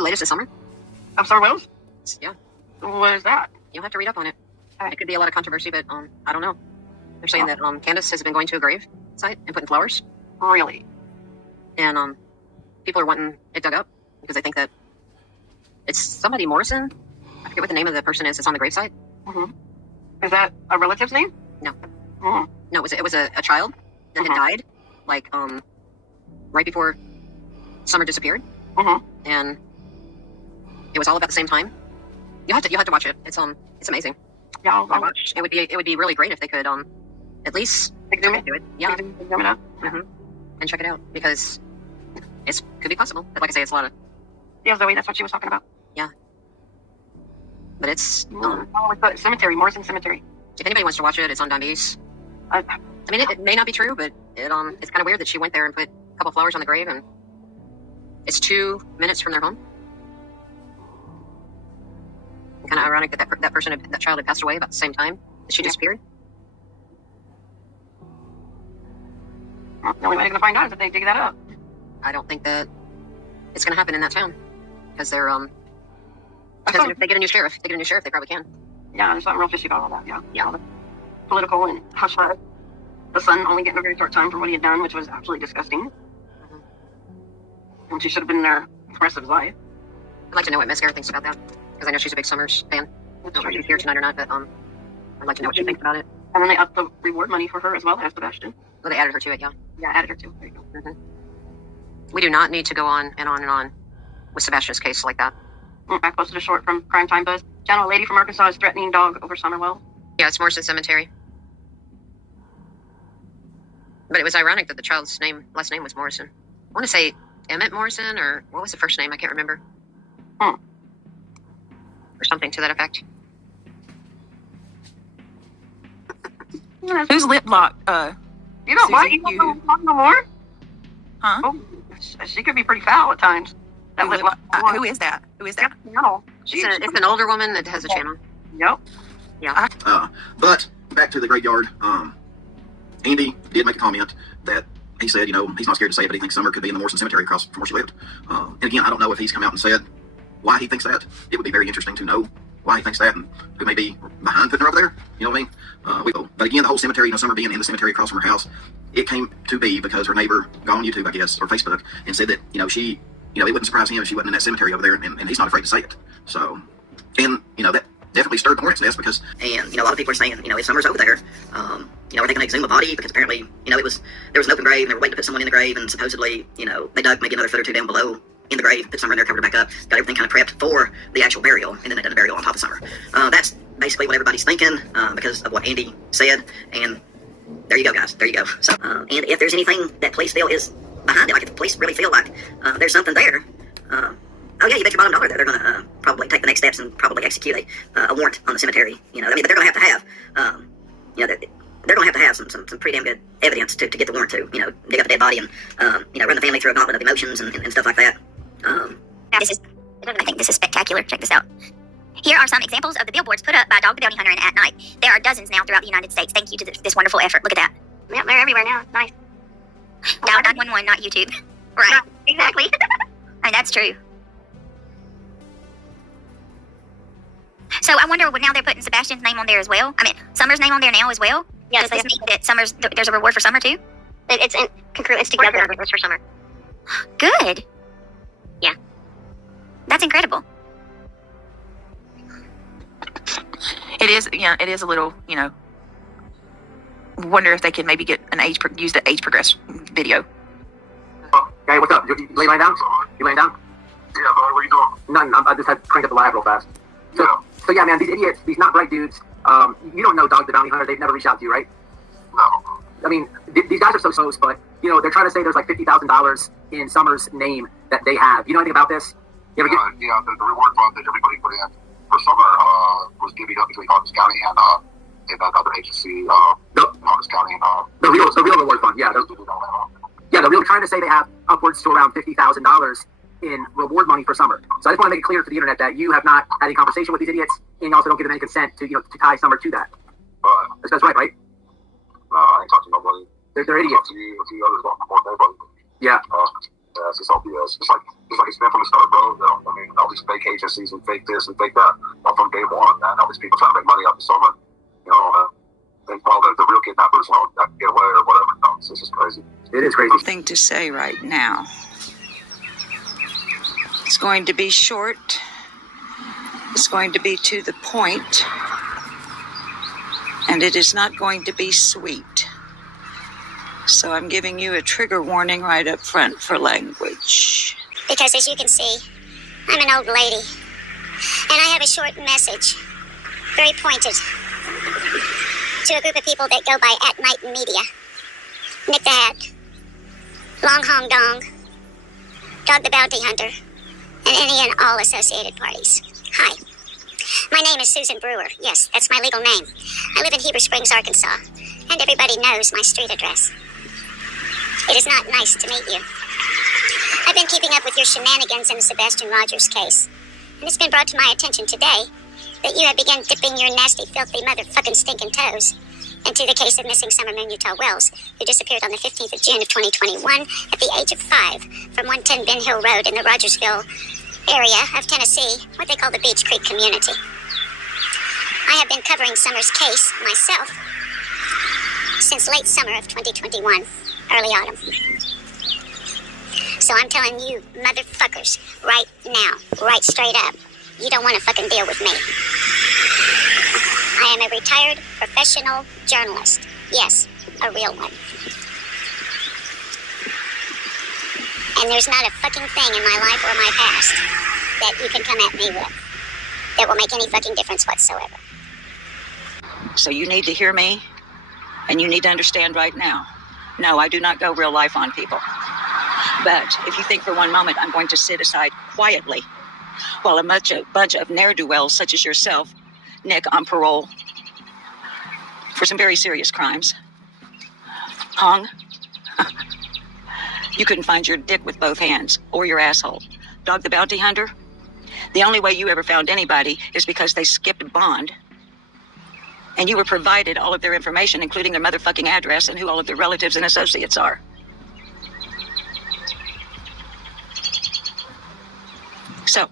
The latest is Summer. Of Summer Wells? Yeah. What is that? You'll have to read up on it. It could be a lot of controversy, but I don't know. They're saying that Candace has been going to a grave site and putting flowers. Really? And people are wanting it dug up because they think that it's somebody Morrison. I forget what the name of the person is that's on the gravesite. Mm-hmm. Is that a relative's name? No. Mm-hmm. No, it was a child that had died, like right before Summer disappeared, and it was all about the same time. You have to watch it. It's amazing. Yeah, I'll watch. It would be really great if they could at least exhume it. Do it. Yeah. Exhume it up. And check it out because it could be possible. But like I say, it's a lot of. Yeah, Zoe, that's what she was talking about. Yeah. But it's cemetery, Morrison Cemetery. If anybody wants to watch it, it's on Dundee's. I mean, it may not be true, but it's kind of weird that she went there and put a couple flowers on the grave, and it's 2 minutes from their home. Kind of ironic that that child had passed away about the same time that she disappeared. Well, the only way they're going to find out is if they dig that up. I don't think that it's going to happen in that town because they're because if they get a new sheriff, they probably can. Yeah, there's something real fishy about all that. Yeah. All the political and hush hush. The son only getting a very short time for what he had done, which was absolutely disgusting. And she should have been there for the rest of his life. I'd like to know what Miss Garrett thinks about that because I know she's a big Summers fan. I don't know if she's here tonight or not, but I'd like to know what she thinks about it. And then they upped the reward money for her as well as Sebastian. Well, they added her to it, yeah. Yeah, added her to it. There you go. We do not need to go on and on and on with Sebastian's case like that. I posted a short from Primetime Buzz. Channel, a lady from Arkansas is threatening dog over Summerwell. Yeah, it's Morrison Cemetery. But it was ironic that the child's last name was Morrison. I want to say Emmett Morrison, or what was the first name? I can't remember. Or something to that effect. Who's lip lock? You know what? You don't know no more? Huh? Oh, she could be pretty foul at times. That lip lock. Who is that? Who is that? No. It's an older woman that has a channel. Yep. Yeah. But back to the graveyard. Andy did make a comment that he said, he's not scared to say it, but he thinks Summer could be in the Morrison Cemetery across from where she lived. And again, I don't know if he's come out and said why he thinks that. It would be very interesting to know why he thinks that and who may be behind putting her over there. You know what I mean? But again, the whole cemetery, Summer being in the cemetery across from her house, it came to be because her neighbor got on YouTube, I guess, or Facebook, and said that, she, it wouldn't surprise him if she wasn't in that cemetery over there, and he's not afraid to say it. So, and, that definitely stirred the hornet's nest because, and, a lot of people are saying, if Summer's over there, are they going to exhume a body? Because apparently, there was an open grave, and they were waiting to put someone in the grave, and supposedly, they dug maybe another foot or two down below in the grave, put Summer in there, covered it back up, got everything kind of prepped for the actual burial, and then they done the burial on top of Summer. That's basically what everybody's thinking because of what Andy said, and there you go, guys. There you go. So, and if there's anything that police feel is behind it, like if the police really feel like there's something there, oh yeah, you bet your bottom dollar that they're going to probably take the next steps and probably execute a warrant on the cemetery. But they're going to have they're going to have some pretty damn good evidence to get the warrant to, dig up the dead body and, run the family through a gauntlet of emotions and stuff like that. I think this is spectacular. Check this out. Here are some examples of the billboards put up by Dog the Bounty Hunter and At Night. There are dozens now throughout the United States. Thank you to this wonderful effort. Look at that. Yep, they're everywhere now. Nice. Dial 911, not YouTube. Right. No, exactly. That's true. So I wonder, now they're putting Sebastian's name on there as well. Summer's name on there now as well. Yeah, does this mean that there's a reward for Summer too? It's together. It's for Summer. Good. Yeah. That's incredible. It is. Yeah, it is a little. Wonder if they can maybe get use the age progress video. Hey, what's up? You laying down? You laying down? Yeah, bud, what are you doing? Nothing. I just had to crank up the live real fast. So yeah, man, these idiots, these not bright dudes. You don't know Dog the Bounty Hunter. They've never reached out to you, right? No. These guys are so close, but they're trying to say there's like $50,000 in Summer's name that they have. You know anything about this? Yeah, the reward fund that everybody put in for Summer was divvied up between Harris County and another agency, Harris County and the real reward fund. Yeah, they're trying to say they have upwards to around $50,000 in reward money for Summer. So I just want to make it clear to the internet that you have not had any conversation with these idiots, and you also don't give them any consent to to tie Summer to that. That's right, right? I ain't talking to nobody. They're idiots. A few others don't report nobody. Yeah. Yeah, it's just all BS. It's like it's been from the start, bro. You know, I mean, all these fake agencies and fake this and fake that, all from day one, man. All these people trying to make money off the summer. You know, they call the real kidnappers won't get away or whatever. No, it's just crazy. It is crazy. Thing to say right now. It's going to be short. It's going to be to the point. And it is not going to be sweet. So I'm giving you a trigger warning right up front for language. Because as you can see, I'm an old lady. And I have a short message, very pointed, to a group of people that go by At Night Media. Nick the Hat, Long Hong Dong, Dog the Bounty Hunter, and any and all associated parties. Hi. My name is Susan Brewer. Yes, that's my legal name. I live in Heber Springs, Arkansas, and everybody knows my street address. It is not nice to meet you. I've been keeping up with your shenanigans in the Sebastian Rogers case, and it's been brought to my attention today that you have begun dipping your nasty, filthy, motherfucking stinking toes into the case of missing Summer Moon Utah Wells, who disappeared on the 15th of June of 2021 at the age of 5 from 110 Ben Hill Road in the Rogersville area of Tennessee, what they call the Beach Creek community. I have been covering Summer's case myself since late summer of 2021, early autumn. So I'm telling you motherfuckers right now, right straight up, you don't want to fucking deal with me. I am a retired professional journalist. Yes, a real one. And there's not a fucking thing in my life or my past that you can come at me with that will make any fucking difference whatsoever. So you need to hear me, and you need to understand right now. No, I do not go real life on people. But if you think for one moment I'm going to sit aside quietly while a bunch of ne'er-do-wells such as yourself nick on parole for some very serious crimes. Hong, you couldn't find your dick with both hands, or your asshole. Dog the Bounty Hunter, the only way you ever found anybody is because they skipped bond. And you were provided all of their information, including their motherfucking address and who all of their relatives and associates are. So,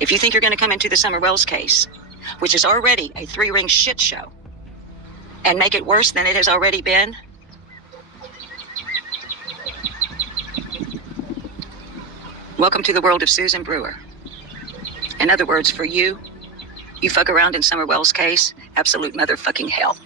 if you think you're going to come into the Summer Wells case, which is already a 3-ring shit show, and make it worse than it has already been, welcome to the world of Susan Brewer. In other words, for you, you fuck around in Summer Wells' case, absolute motherfucking hell.